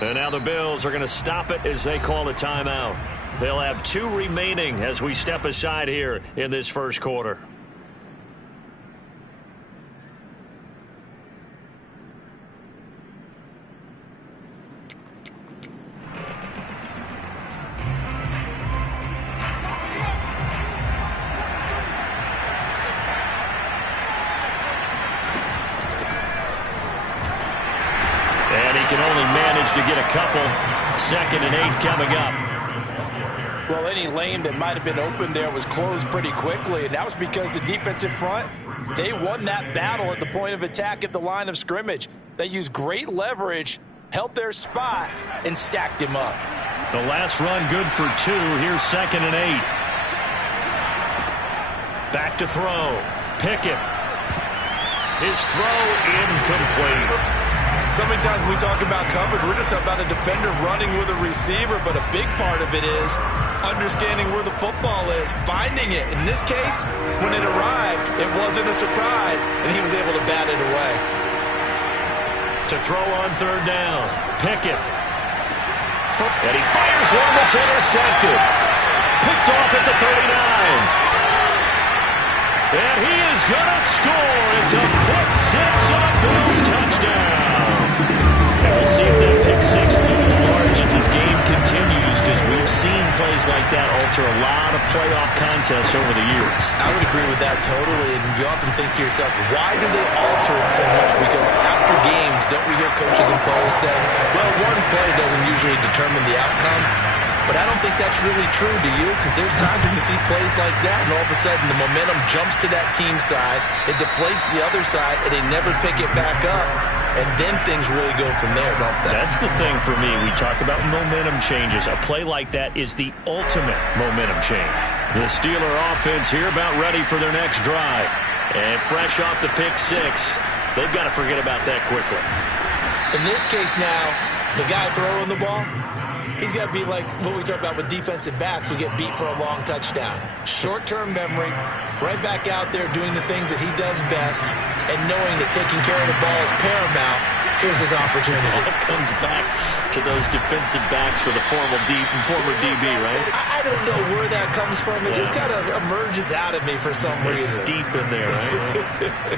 And now the Bills are going to stop it as they call a timeout. They'll have 2 remaining as we step aside here in this first quarter. Can only manage to get a couple. 2nd and 8 coming up. Well, any lane that might have been open there was closed pretty quickly, and that was because the defensive front, they won that battle at the point of attack at the line of scrimmage. They used great leverage, held their spot, and stacked him up. The last run good for 2. Here's 2nd and 8. Back to throw. Pickett. His throw incomplete. So many times when we talk about coverage, we're just about a defender running with a receiver, but a big part of it is understanding where the football is, finding it. In this case, when it arrived, it wasn't a surprise, and he was able to bat it away. To throw on 3rd down, Pickett. And he fires one that's intercepted. Picked off at the 39. And he is going to score. It's a pick 6 on a Bills touchdown. And we'll see if that pick 6 looms large as this game continues, because we've seen plays like that alter a lot of playoff contests over the years. I would agree with that totally, and you often think to yourself, why do they alter it so much? Because after games, don't we hear coaches and players say, well, one play doesn't usually determine the outcome? But I don't think that's really true, do you? Because there's times when we see plays like that, and all of a sudden the momentum jumps to that team side, it deflates the other side, and they never pick it back up. And then things really go from there, don't they? That's the thing for me. We talk about momentum changes. A play like that is the ultimate momentum change. The Steeler offense here about ready for their next drive. And fresh off the pick 6, they've got to forget about that quickly. In this case now, the guy throwing the ball, he's got to be like what we talk about with defensive backs who get beat for a long touchdown. Short-term memory, right back out there doing the things that he does best, and knowing that taking care of the ball is paramount. Here's his opportunity. It comes back to those defensive backs for the former DB, right? I don't know where that comes from. It just kind of emerges out of me for some reason. It's deep in there, right?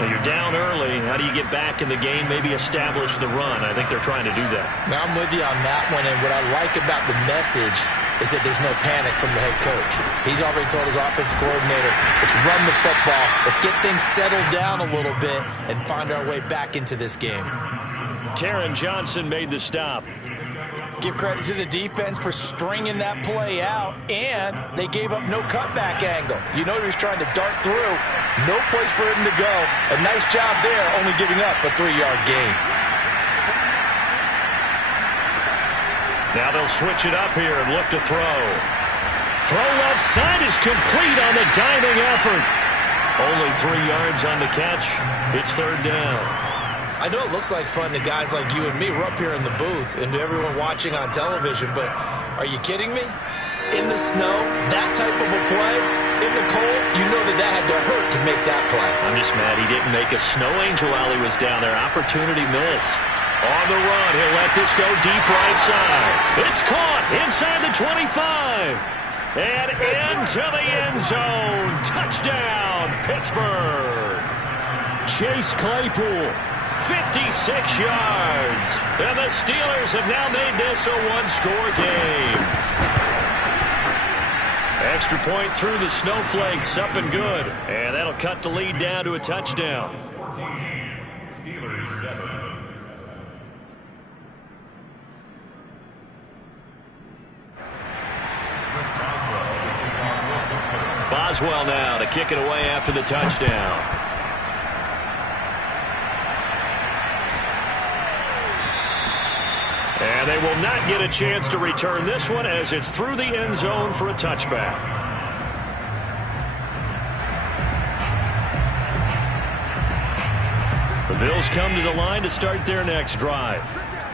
Well, you're down early. How do you get back in the game? Maybe establish the run. I think they're trying to do that. Now, I'm with you on that one, and what I like about the message is that there's no panic from the head coach. He's already told his offensive coordinator, let's run the football, let's get things settled down a little bit, and find our way back into this game. Taron Johnson made the stop. Give credit to the defense for stringing that play out, and they gave up no cutback angle. You know he was trying to dart through. No place for him to go. A nice job there, only giving up a 3-yard gain. Now they'll switch it up here and look to throw. Throw left side is complete on the diving effort. Only 3 yards on the catch. It's 3rd down. I know it looks like fun to guys like you and me. We're up here in the booth and to everyone watching on television, but are you kidding me? In the snow, that type of a play, in the cold, you know that had to hurt to make that play. I'm just mad he didn't make a snow angel while he was down there. Opportunity missed. On the run, he'll let this go deep right side. It's caught inside the 25. And into the end zone. Touchdown, Pittsburgh. Chase Claypool. 56 yards. And the Steelers have now made this a 1-score game. Extra point through the snowflakes, up and good. And that'll cut the lead down to a touchdown. Steelers 7. Boswell now to kick it away after the touchdown. And they will not get a chance to return this one as it's through the end zone for a touchback. The Bills come to the line to start their next drive.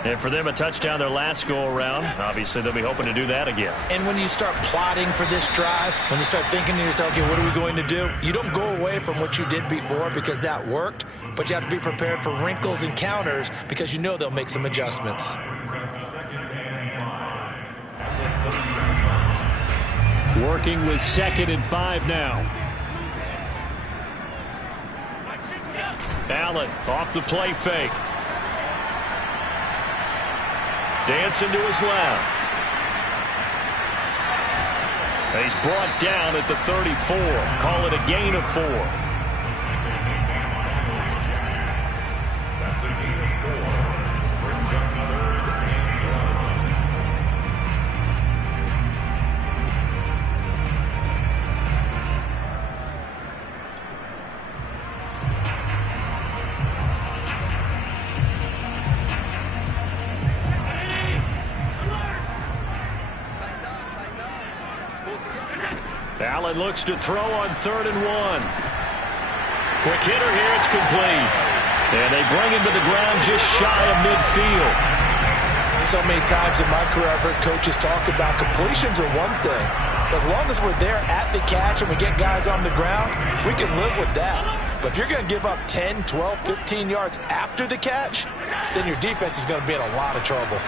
And for them, a touchdown their last go-around. Obviously, they'll be hoping to do that again. And when you start plotting for this drive, when you start thinking to yourself, okay, what are we going to do? You don't go away from what you did before because that worked, but you have to be prepared for wrinkles and counters because you know they'll make some adjustments. Working with 2nd and 5 now. Allen off the play fake. Dancing to his left. He's brought down at the 34. Call it a gain of 4. That's a gain of 4. Brings up 3rd and 1. Allen looks to throw on 3rd and 1. Quick hitter here. It's complete. And they bring him to the ground just shy of midfield. So many times in my career, I've heard coaches talk about completions are one thing. As long as we're there at the catch and we get guys on the ground, we can live with that. But if you're going to give up 10, 12, 15 yards after the catch, then your defense is going to be in a lot of trouble.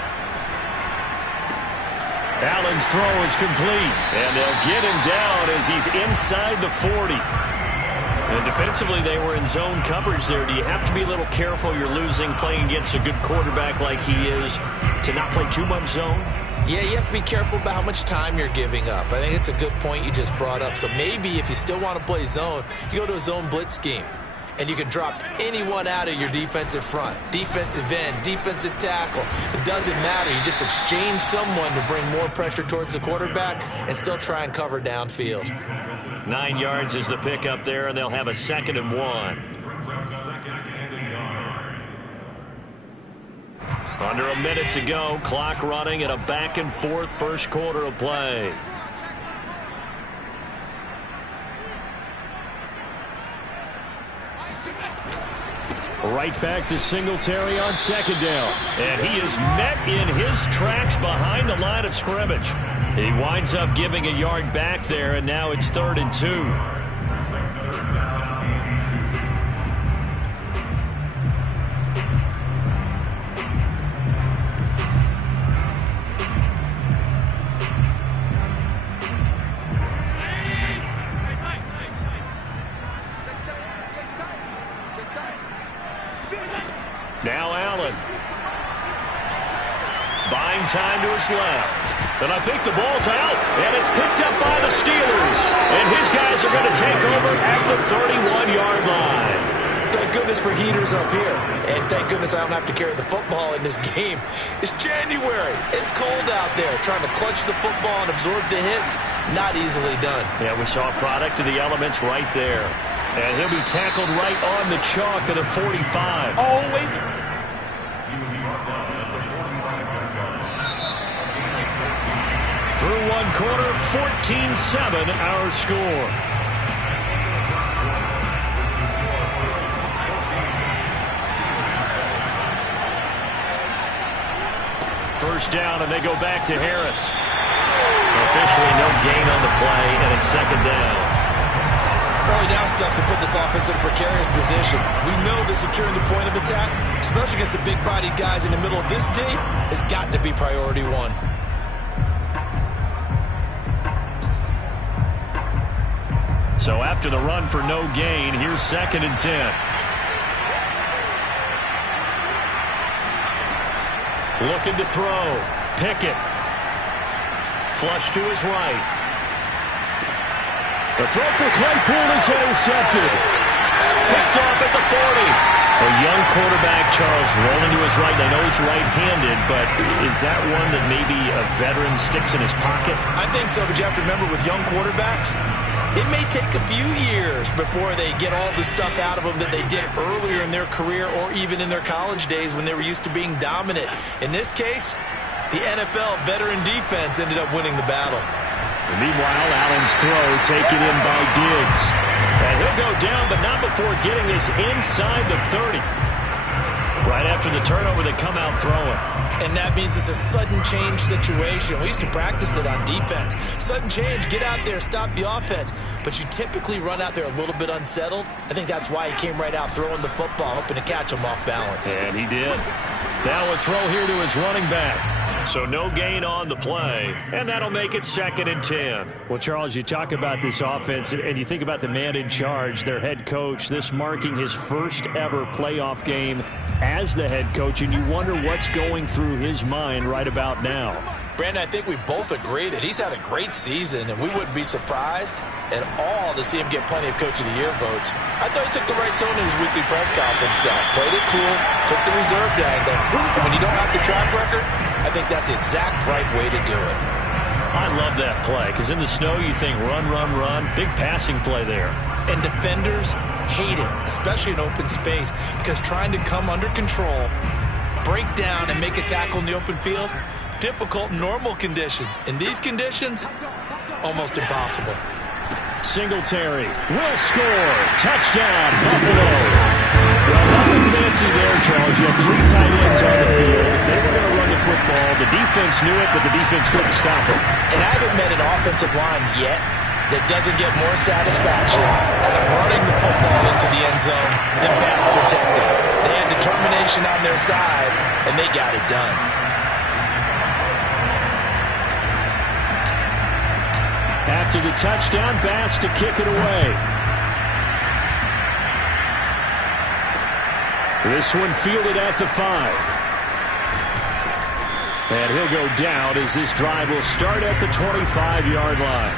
Allen's throw is complete, and they'll get him down as he's inside the 40. And defensively, they were in zone coverage there. Do you have to be a little careful? You're losing, playing against a good quarterback like he is, to not play too much zone? Yeah, you have to be careful about how much time you're giving up. I think it's a good point you just brought up. So maybe if you still want to play zone, you go to a zone blitz scheme. And you can drop anyone out of your defensive front. Defensive end, defensive tackle. It doesn't matter. You just exchange someone to bring more pressure towards the quarterback and still try and cover downfield. 9 yards is the pickup there, and they'll have a 2nd and 1. brings up 2nd and a yard. Under a minute to go. Clock running at a back-and-forth first quarter of play. Right back to Singletary on 2nd down. And he is met in his tracks behind the line of scrimmage. He winds up giving a yard back there, and now it's 3rd and 2. Now Allen. Buying time to his left. And I think the ball's out. And it's picked up by the Steelers. And his guys are going to take over at the 31-yard line. Thank goodness for heaters up here. And thank goodness I don't have to carry the football in this game. It's January. It's cold out there. Trying to clutch the football and absorb the hits, not easily done. Yeah, we saw a product of the elements right there. And he'll be tackled right on the chalk of the 45. Always. Through one quarter, 14-7 our score. First down, and they go back to Harris. Officially no gain on the play, and it's 2nd down. Early down stuff to put this offense in a precarious position. We know that securing the point of attack, especially against the big-bodied guys in the middle of this D, has got to be priority one. So after the run for no gain, here's 2nd and 10. Looking to throw. Pickett. Flush to his right. The throw for Claypool is intercepted. Picked off at the 40. A young quarterback, Charles, rolling to his right. I know he's right-handed, but is that one that maybe a veteran sticks in his pocket? I think so, but you have to remember with young quarterbacks, it may take a few years before they get all the stuff out of them that they did earlier in their career or even in their college days when they were used to being dominant. In this case, the NFL veteran defense ended up winning the battle. And meanwhile, Allen's throw taken in by Diggs. And he'll go down, but not before getting this inside the 30. Right after the turnover, they come out throwing. And that means it's a sudden change situation. We used to practice it on defense. Sudden change, get out there, stop the offense. But you typically run out there a little bit unsettled. I think that's why he came right out throwing the football, hoping to catch him off balance. And he did. Now a throw here to his running back. So no gain on the play, and that'll make it 2nd and 10. Well, Charles, you talk about this offense, and you think about the man in charge, their head coach, this marking his first ever playoff game as the head coach, and you wonder what's going through his mind right about now. Brandon, I think we both agree that he's had a great season, and we wouldn't be surprised at all to see him get plenty of Coach of the Year votes. I thought he took the right tone in his weekly press conference, though. Played it cool, took the reserved angle, and when you don't have the track record, I think that's the exact right way to do it. I love that play, because in the snow you think run, run, run. Big passing play there. And defenders hate it, especially in open space, because trying to come under control, break down, and make a tackle in the open field, difficult in normal conditions. In these conditions, almost impossible. Singletary will score. Touchdown, Buffalo. Well, nothing fancy there, Charles. You had 3 tight ends on the field. They were going to run the football. The defense knew it, but the defense couldn't stop it. And I haven't met an offensive line yet that doesn't get more satisfaction out of running the football into the end zone than pass protecting. They had determination on their side, and they got it done. After the touchdown, Bass to kick it away. This one fielded at the 5. And he'll go down as this drive will start at the 25-yard line.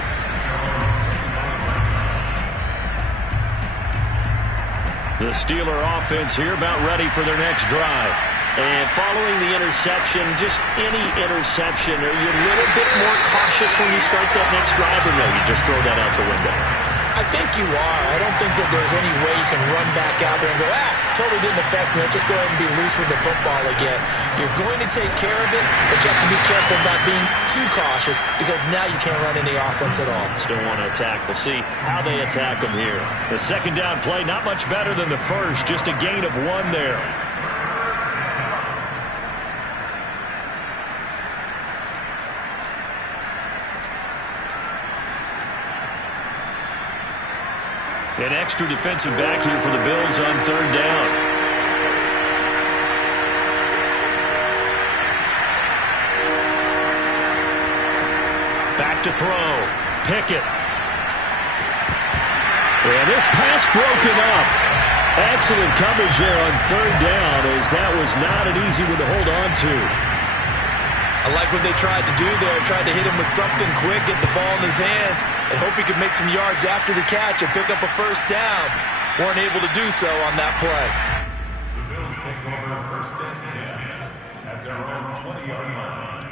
The Steeler offense here about ready for their next drive. And following the interception, just any interception, are you a little bit more cautious when you start that next drive, or no, you just throw that out the window? I think you are. I don't think that there's any way you can run back out there and go, totally didn't affect me. Let's just go ahead and be loose with the football again. You're going to take care of it, but you have to be careful not being too cautious, because now you can't run any offense at all. Still want to attack. We'll see how they attack them here. The second down play, not much better than the first, just a gain of 1 there. An extra defensive back here for the Bills on 3rd down. Back to throw. Pickett. And this pass broken up. Excellent coverage there on 3rd down, as that was not an easy one to hold on to. I like what they tried to do there, tried to hit him with something quick, get the ball in his hands, and hope he could make some yards after the catch and pick up a first down. Weren't able to do so on that play. The Bills take over 1st and 10 at their own 20-yard line.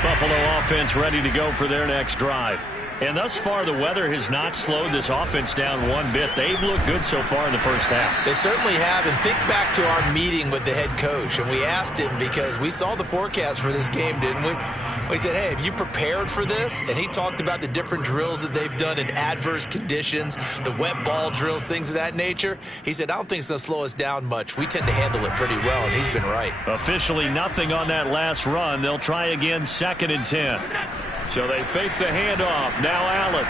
Buffalo offense ready to go for their next drive. And thus far, the weather has not slowed this offense down one bit. They've looked good so far in the first half. They certainly have. And think back to our meeting with the head coach. And we asked him, because we saw the forecast for this game, didn't we? We said, hey, have you prepared for this? And he talked about the different drills that they've done in adverse conditions, the wet ball drills, things of that nature. He said, I don't think it's going to slow us down much. We tend to handle it pretty well, and he's been right. Officially nothing on that last run. They'll try again 2nd and 10. So they fake the handoff. Now Allen.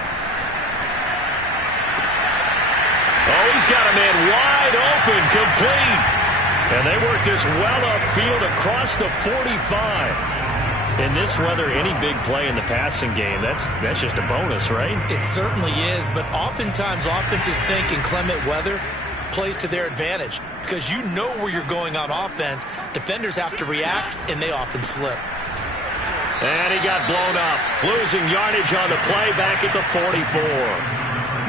Oh, he's got a man wide open, complete. And they work this well upfield across the 45. In this weather, any big play in the passing game, that's just a bonus, right? It certainly is, but oftentimes offenses think inclement weather plays to their advantage, because you know where you're going on offense. Defenders have to react, and they often slip. And he got blown up, losing yardage on the play back at the 44.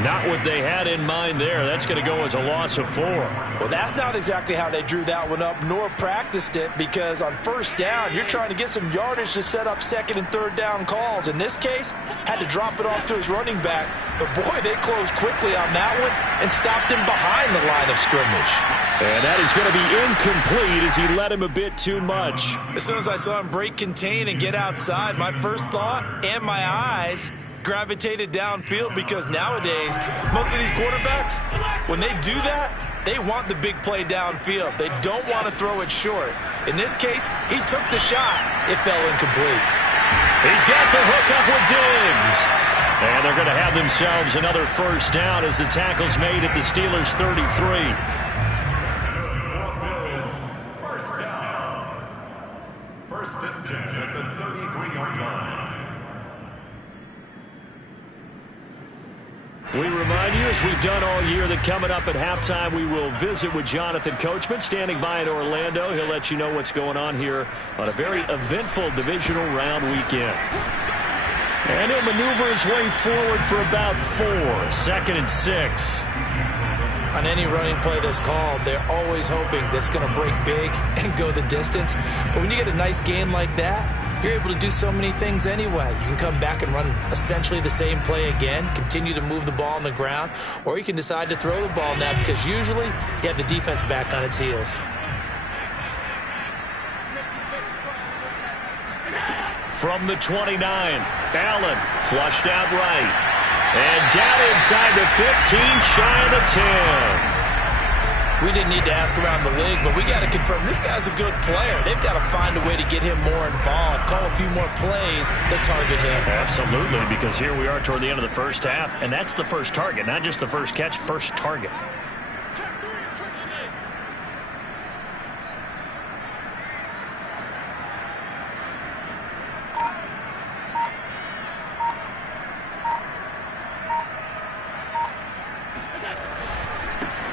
Not what they had in mind there. That's going to go as a loss of 4. Well, that's not exactly how they drew that one up nor practiced it, because on first down, you're trying to get some yardage to set up second and third down calls. In this case, had to drop it off to his running back. But, boy, they closed quickly on that one and stopped him behind the line of scrimmage. And that is going to be incomplete as he led him a bit too much. As soon as I saw him break contain and get outside, my first thought and my eyes gravitated downfield, because nowadays, most of these quarterbacks, when they do that, they want the big play downfield. They don't want to throw it short. In this case, he took the shot. It fell incomplete. He's got the hook up with Diggs. And they're going to have themselves another first down as the tackle's made at the Steelers' 33. First down. First and 10 at the 33-yard line. We remind you, as we've done all year, that coming up at halftime, we will visit with Jonathan Coachman, standing by in Orlando. He'll let you know what's going on here on a very eventful divisional round weekend. And he'll maneuver his way forward for about 4. 2nd and 6. On any running play that's called, they're always hoping that it's going to break big and go the distance. But when you get a nice game like that, you're able to do so many things anyway. You can come back and run essentially the same play again, continue to move the ball on the ground, or you can decide to throw the ball now, because usually you have the defense back on its heels. From the 29, Allen flushed out right. And down inside the 15, shy of the 10. We didn't need to ask around the league, but we got to confirm this guy's a good player. They've got to find a way to get him more involved, call a few more plays that target him. Absolutely, because here we are toward the end of the first half, and that's the first target, not just the first catch, first target.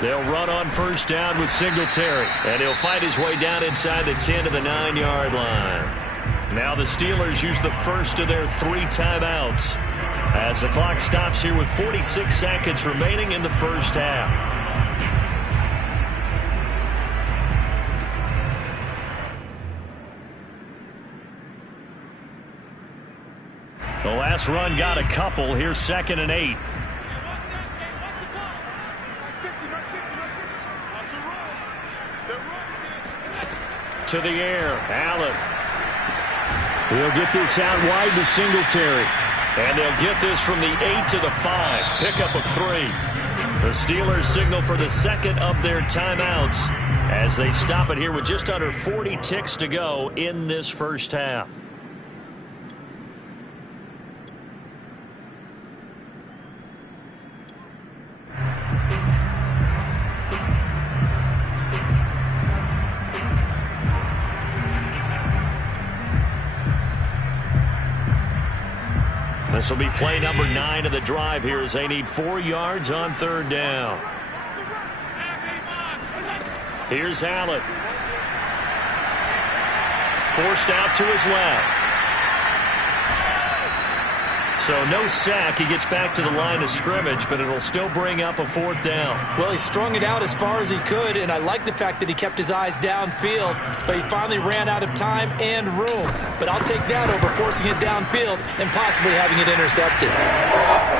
They'll run on first down with Singletary, and he'll fight his way down inside the 10 to the 9-yard line. Now the Steelers use the first of their 3 timeouts as the clock stops here with 46 seconds remaining in the first half. The last run got a couple. Here's 2nd and 8. To the air, Allen. He'll get this out wide to Singletary. And they'll get this from the 8 to the 5. Pickup of 3. The Steelers signal for the second of their timeouts as they stop it here with just under 40 ticks to go in this first half. This will be play number 9 of the drive here as they need 4 yards on third down. Here's Allen. Forced out to his left. So no sack. He gets back to the line of scrimmage, but it'll still bring up a 4th down. Well, he strung it out as far as he could, and I like the fact that he kept his eyes downfield, but he finally ran out of time and room. But I'll take that over forcing it downfield and possibly having it intercepted.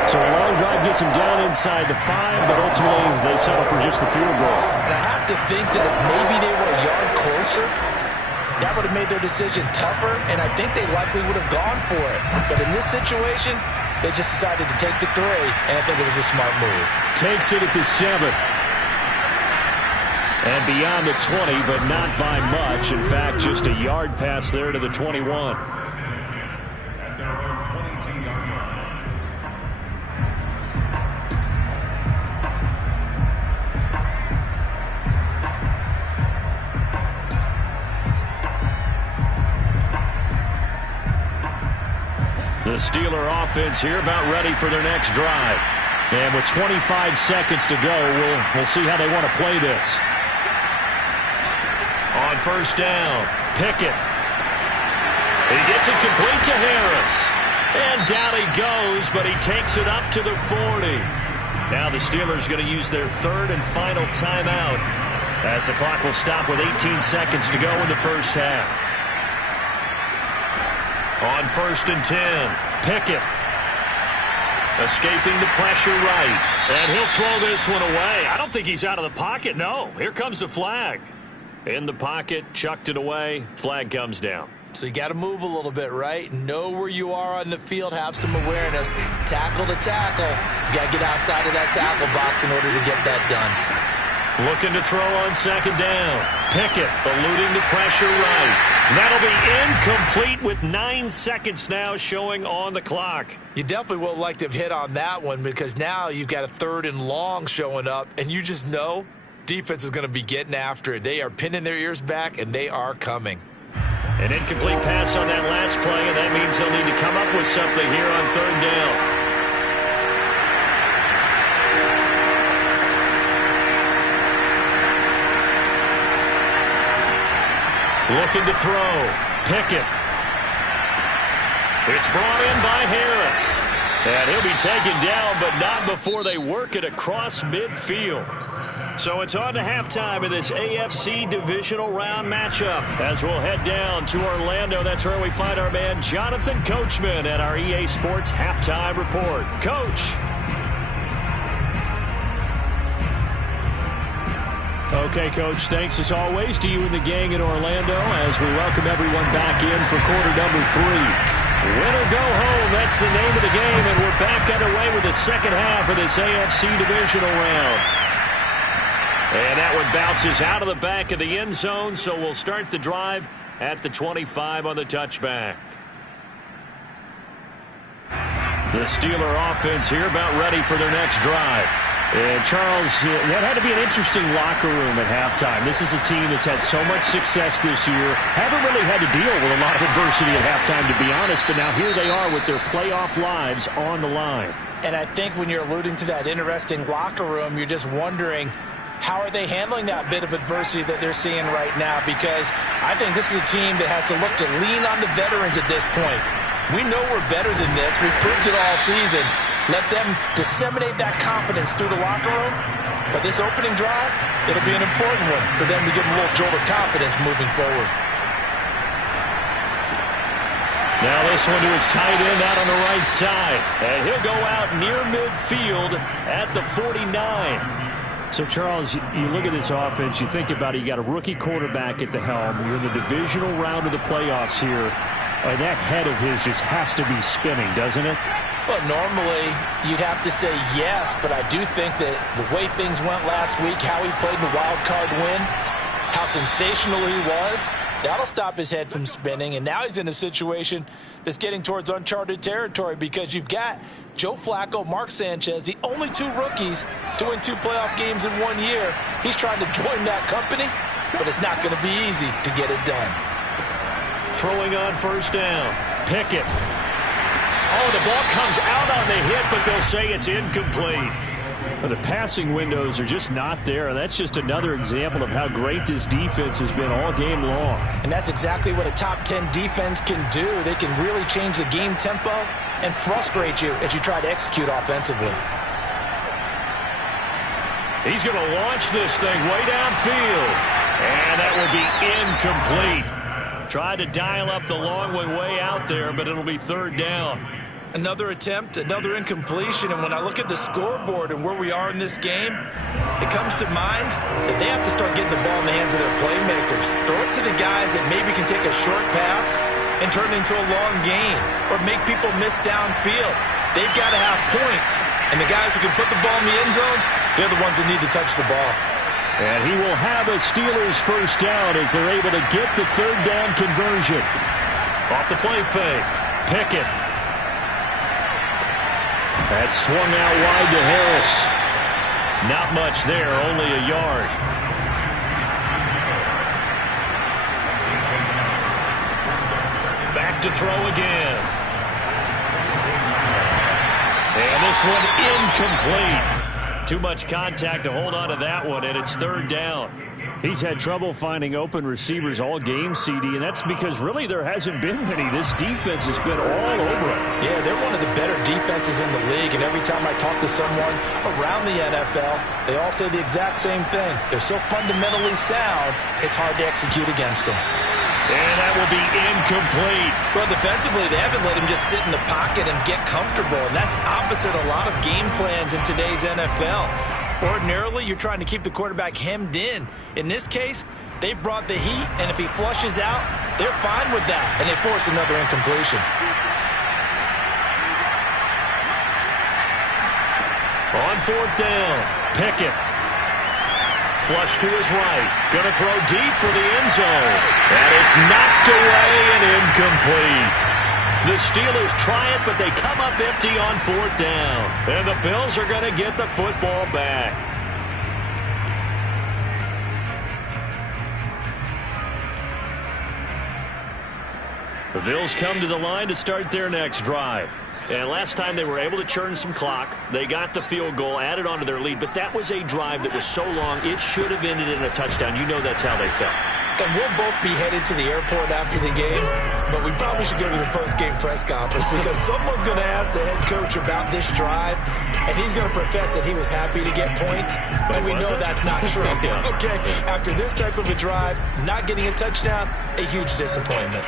So a long drive gets him down inside the 5, but ultimately they settle for just the field goal. And I have to think that if maybe they were a yard closer, that would have made their decision tougher, and I think they likely would have gone for it. But in this situation, they just decided to take the 3, and I think it was a smart move. Takes it at the 7. And beyond the 20, but not by much. In fact, just a yard pass there to the 21. At their own 22-yard line. The Steeler offense here about ready for their next drive. And with 25 seconds to go, we'll see how they want to play this. On first down, Pickett. He gets it complete to Harris. And down he goes, but he takes it up to the 40. Now the Steelers going to use their third and final timeout as the clock will stop with 18 seconds to go in the first half. On 1st and 10, Pickett. Escaping the pressure right. And he'll throw this one away. I don't think he's out of the pocket. No, here comes the flag. In the pocket, chucked it away. Flag comes down. So you got to move a little bit, right? Know where you are on the field. Have some awareness. Tackle to tackle. You got to get outside of that tackle box in order to get that done. Looking to throw on 2nd down. Pickett eluding the pressure right. That'll be incomplete with 9 seconds now showing on the clock. You definitely would like to have hit on that one because now you've got a 3rd and long showing up, and you just know defense is going to be getting after it. They are pinning their ears back, and they are coming. An incomplete pass on that last play, and that means they'll need to come up with something here on 3rd down. Looking to throw. Pickett. It's brought in by Harris. And he'll be taken down, but not before they work it across midfield. So it's on to halftime of this AFC divisional round matchup as we'll head down to Orlando. That's where we find our man Jonathan Coachman at our EA Sports Halftime Report. Coach. Okay, Coach, thanks as always to you and the gang in Orlando as we welcome everyone back in for quarter number 3. Win or go home, that's the name of the game, and we're back underway with the second half of this AFC divisional round. And that one bounces out of the back of the end zone, so we'll start the drive at the 25 on the touchback. The Steeler offense here about ready for their next drive. And Charles, that had to be an interesting locker room at halftime. This is a team that's had so much success this year. Haven't really had to deal with a lot of adversity at halftime, to be honest. But now here they are with their playoff lives on the line. And I think when you're alluding to that interesting locker room, you're just wondering, how are they handling that bit of adversity that they're seeing right now? Because I think this is a team that has to look to lean on the veterans at this point. We know we're better than this. We've proved it all season. Let them disseminate that confidence through the locker room. But this opening drive, it'll be an important one for them to give them a little jolt of confidence moving forward. Now this one to his tight end out on the right side. And he'll go out near midfield at the 49. So, Charles, you look at this offense, you think about it, you got a rookie quarterback at the helm. You're in the divisional round of the playoffs here. That head of his just has to be spinning, doesn't it? Well, normally you'd have to say yes, but I do think that the way things went last week, how he played in the wild card win, how sensational he was, that'll stop his head from spinning. And now he's in a situation that's getting towards uncharted territory because you've got Joe Flacco, Mark Sanchez, the only 2 rookies to win 2 playoff games in 1 year. He's trying to join that company, but it's not going to be easy to get it done. Throwing on 1st down. Pickett. Oh, the ball comes out on the hit, but they'll say it's incomplete. Well, the passing windows are just not there. That's just another example of how great this defense has been all game long. And that's exactly what a top 10 defense can do. They can really change the game tempo and frustrate you as you try to execute offensively. He's going to launch this thing way downfield. And that will be incomplete. Tried to dial up the long way out there, but it'll be 3rd down. Another attempt, another incompletion, and when I look at the scoreboard and where we are in this game, it comes to mind that they have to start getting the ball in the hands of their playmakers. Throw it to the guys that maybe can take a short pass and turn it into a long gain or make people miss downfield. They've got to have points, and the guys who can put the ball in the end zone, they're the ones that need to touch the ball. And he will have a Steelers 1st down as they're able to get the 3rd down conversion. Off the play fake. Pickett. That's swung out wide to Harris. Not much there, only a yard. Back to throw again. And this one incomplete. Too much contact to hold on to that one, and it's third down. He's had trouble finding open receivers all game, CD, and that's because really there hasn't been many. This defense has been all over it. Yeah, they're one of the better defenses in the league, and every time I talk to someone around the NFL, they all say the exact same thing. They're so fundamentally sound, it's hard to execute against them. And that will be incomplete. Well, defensively, they haven't let him just sit in the pocket and get comfortable, and that's opposite a lot of game plans in today's NFL. Ordinarily, you're trying to keep the quarterback hemmed in. In this case, they brought the heat, and if he flushes out, they're fine with that, and they force another incompletion. On fourth down, Pickett. Flush to his right. Going to throw deep for the end zone. And it's knocked away and incomplete. The Steelers try it, but they come up empty on fourth down. And the Bills are going to get the football back. The Bills come to the line to start their next drive. And last time they were able to churn some clock. They got the field goal, added on to their lead. But that was a drive that was so long, it should have ended in a touchdown. You know that's how they felt. And we'll both be headed to the airport after the game, but we probably should go to the post-game press conference because someone's going to ask the head coach about this drive, and he's going to profess that he was happy to get points, but we know that's not true. Yeah. Okay, after this type of a drive, not getting a touchdown, a huge disappointment.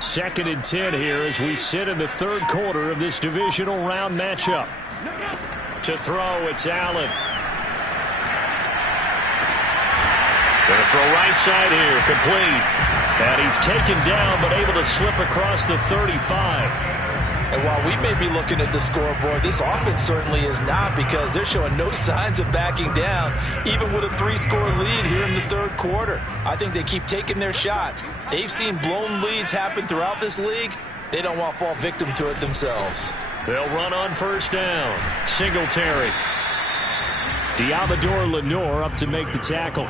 Second and 10 here as we sit in the third quarter of this divisional round matchup. To throw, it's Allen. Going to throw right side here, complete. And he's taken down, but able to slip across the 35. And while we may be looking at the scoreboard, this offense certainly is not because they're showing no signs of backing down, even with a 3-score lead here in the third quarter. I think they keep taking their shots. They've seen blown leads happen throughout this league. They don't want to fall victim to it themselves. They'll run on first down. Singletary. Diamador Lenore up to make the tackle.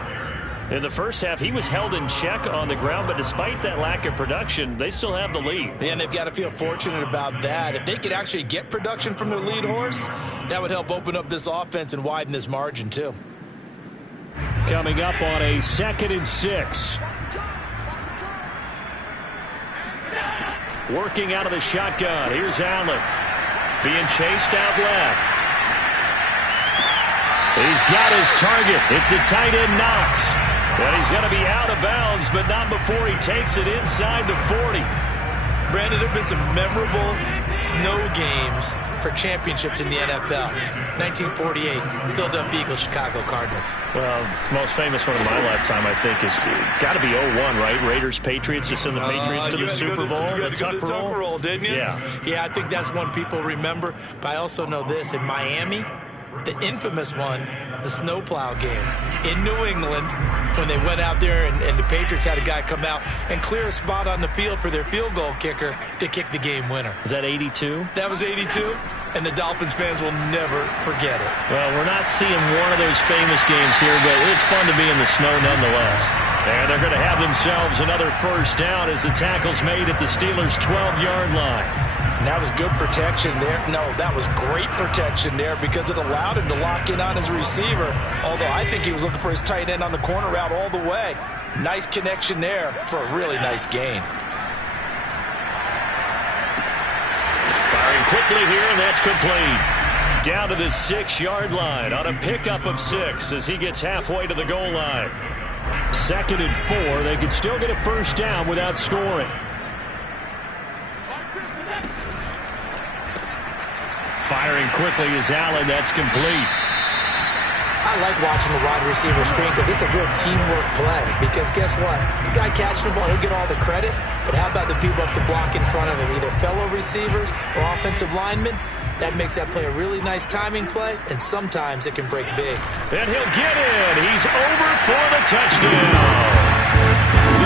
In the first half, he was held in check on the ground, but despite that lack of production, they still have the lead. And they've got to feel fortunate about that. If they could actually get production from their lead horse, that would help open up this offense and widen this margin too. Coming up on a 2nd and 6. Working out of the shotgun. Here's Allen. Being chased out left. He's got his target. It's the tight end Knox. And he's going to be out of bounds, but not before he takes it inside the 40. Brandon, there have been some memorable snow games for championships in the NFL. 1948, Philadelphia Eagles, Chicago Cardinals. Well, the most famous one of my lifetime, I think, is got to be 01, right? Raiders, Patriots, to send the Patriots to the Super Bowl. You got to go to the Tuck Roll, didn't you? Yeah. Yeah, I think that's one people remember. But I also know this. In Miami, the infamous one, the snowplow game in New England, when they went out there and the Patriots had a guy come out and clear a spot on the field for their field goal kicker to kick the game winner. Is that 82? That was 82, and the Dolphins fans will never forget it. Well, we're not seeing one of those famous games here, but it's fun to be in the snow nonetheless. And they're going to have themselves another first down as the tackle's made at the Steelers' 12-yard line. And that was good protection there. No, that was great protection there because it allowed him to lock in on his receiver, although I think he was looking for his tight end on the corner route all the way. Nice connection there for a really nice gain. Firing quickly here, and that's complete. Down to the 6-yard line on a pickup of 6 as he gets halfway to the goal line. 2nd and 4. They could still get a first down without scoring. Firing quickly is Allen. That's complete. I like watching the wide receiver screen because it's a real teamwork play. Because guess what? The guy catching the ball, he'll get all the credit. But how about the people up to block in front of him, either fellow receivers or offensive linemen? That makes that play a really nice timing play, and sometimes it can break big. And he'll get in. He's over for the touchdown.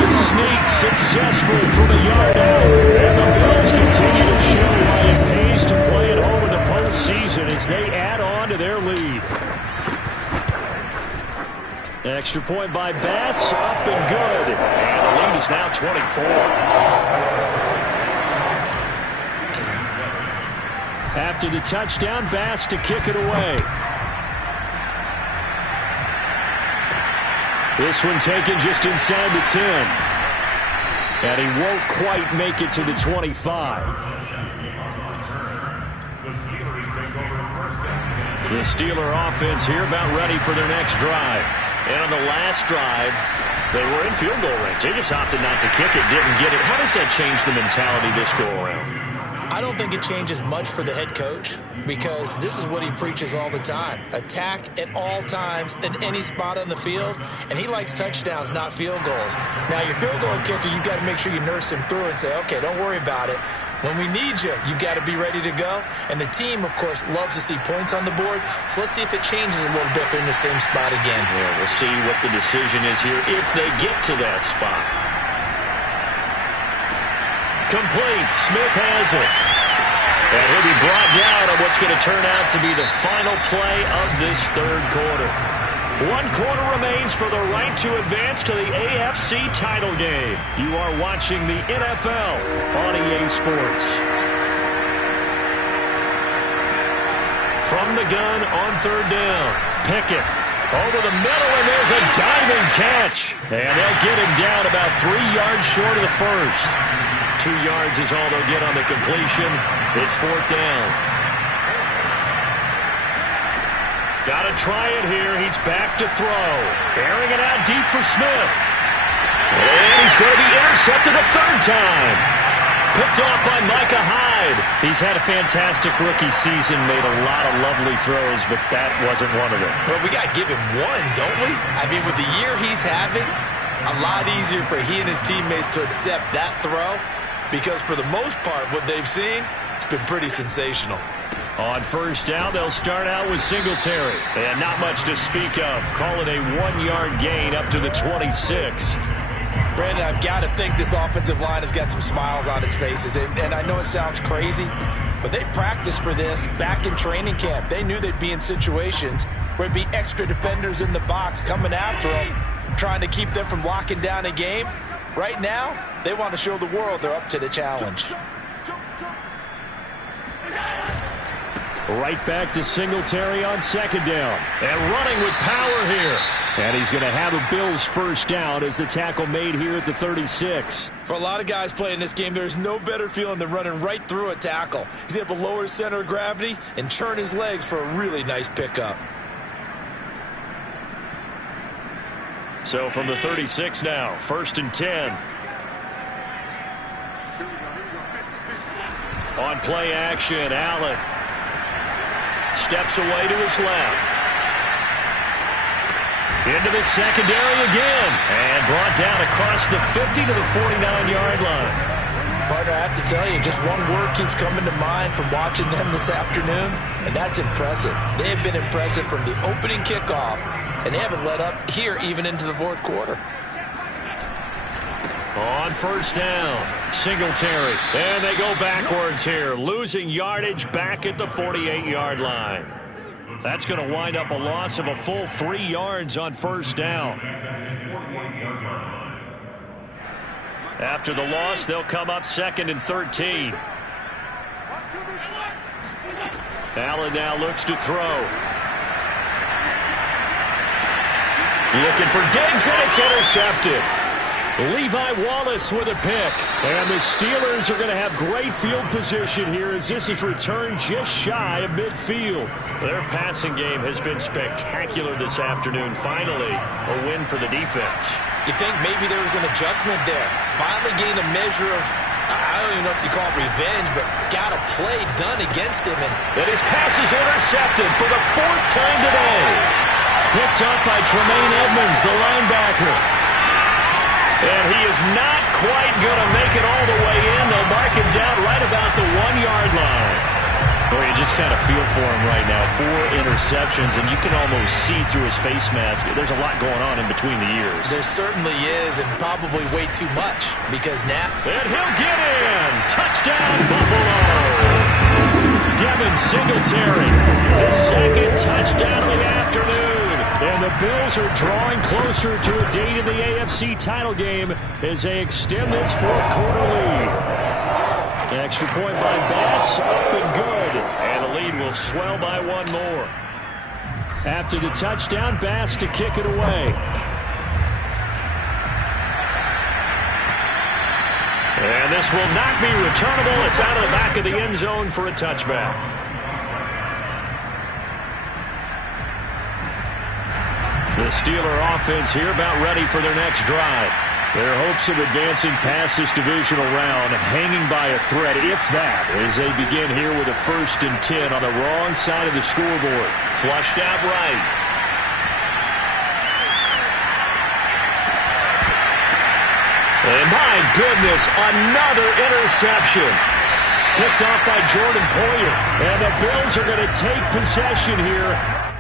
The sneak successful from a yard out. And the Bills continue to show why it pays to play at home in the postseason as they add on to their lead. Extra point by Bass, up and good. And the lead is now 24. After the touchdown, Bass to kick it away. This one taken just inside the 10. And he won't quite make it to the 25. The Steeler offense here about ready for their next drive. And on the last drive, they were in field goal range. They just opted not to kick it, didn't get it. How does that change the mentality this go-around? I don't think it changes much for the head coach because this is what he preaches all the time. Attack at all times in any spot on the field, and he likes touchdowns, not field goals. Now, your field goal kicker, you've got to make sure you nurse him through and say, okay, don't worry about it. When we need you, you've got to be ready to go. And the team, of course, loves to see points on the board. So let's see if it changes a little bit if they're in the same spot again. Yeah, we'll see what the decision is here if they get to that spot. Complete. Smith has it. And he'll be brought down on what's going to turn out to be the final play of this third quarter. 1 quarter remains for the right to advance to the AFC title game. You are watching the NFL on EA Sports. From the gun on third down, Pickett over the middle, and there's a diving catch. And they'll get him down about 3 yards short of the first. 2 yards is all they'll get on the completion. It's fourth down. Got to try it here. He's back to throw. Airing it out deep for Smith. And he's going to be intercepted a third time. Picked off by Micah Hyde. He's had a fantastic rookie season, made a lot of lovely throws, but that wasn't one of them. Well, we got to give him one, don't we? I mean, with the year he's having, a lot easier for he and his teammates to accept that throw because for the most part, what they've seen, it's been pretty sensational. On first down, they'll start out with Singletary. And not much to speak of. Call it a 1-yard gain up to the 26. Brandon, I've got to think this offensive line has got some smiles on its faces. And I know it sounds crazy, but they practiced for this back in training camp. They knew they'd be in situations where there'd be extra defenders in the box coming after them, trying to keep them from locking down a game. Right now, they want to show the world they're up to the challenge. Right back to Singletary on second down. And running with power here. And he's going to have a Bills first down as the tackle made here at the 36. For a lot of guys playing this game, there's no better feeling than running right through a tackle. He's able to lower his center of gravity and churn his legs for a really nice pickup. So from the 36 now, 1st and 10. On play action, Allen steps away to his left. Into the secondary again. And brought down across the 50 to the 49-yard line. Partner, I have to tell you, just one word keeps coming to mind from watching them this afternoon, and that's impressive. They have been impressive from the opening kickoff, and they haven't let up here even into the fourth quarter. On first down, Singletary. And they go backwards here, losing yardage back at the 48-yard line. That's going to wind up a loss of a full 3 yards on first down. After the loss, they'll come up 2nd and 13. Allen now looks to throw. Looking for Diggs, and it's intercepted. Levi Wallace with a pick. And the Steelers are going to have great field position here as this is returned just shy of midfield. Their passing game has been spectacular this afternoon. Finally, a win for the defense. You think maybe there was an adjustment there. Finally gained a measure of, I don't even know if you call it revenge, but got a play done against him. And his pass is intercepted for the 4th time today. Picked up by Tremaine Edmonds, the linebacker. And he is not quite going to make it all the way in. They'll mark him down right about the 1-yard line. Boy, you just kind of feel for him right now. 4 interceptions, and you can almost see through his face mask. There's a lot going on in between the ears. There certainly is, and probably way too much, because now... And he'll get in! Touchdown, Buffalo! Devin Singletary, his 2nd touchdown of the afternoon. And the Bills are drawing closer to a date in the AFC title game as they extend this fourth quarter lead. Extra point by Bass, up and good. And the lead will swell by one more. After the touchdown, Bass to kick it away. And this will not be returnable. It's out of the back of the end zone for a touchback. The Steeler offense here about ready for their next drive. Their hopes of advancing past this divisional round hanging by a thread, if that, as they begin here with a 1st and 10 on the wrong side of the scoreboard. Flushed out right. And my goodness, another interception. Picked off by Jordan Poyer. And the Bills are going to take possession here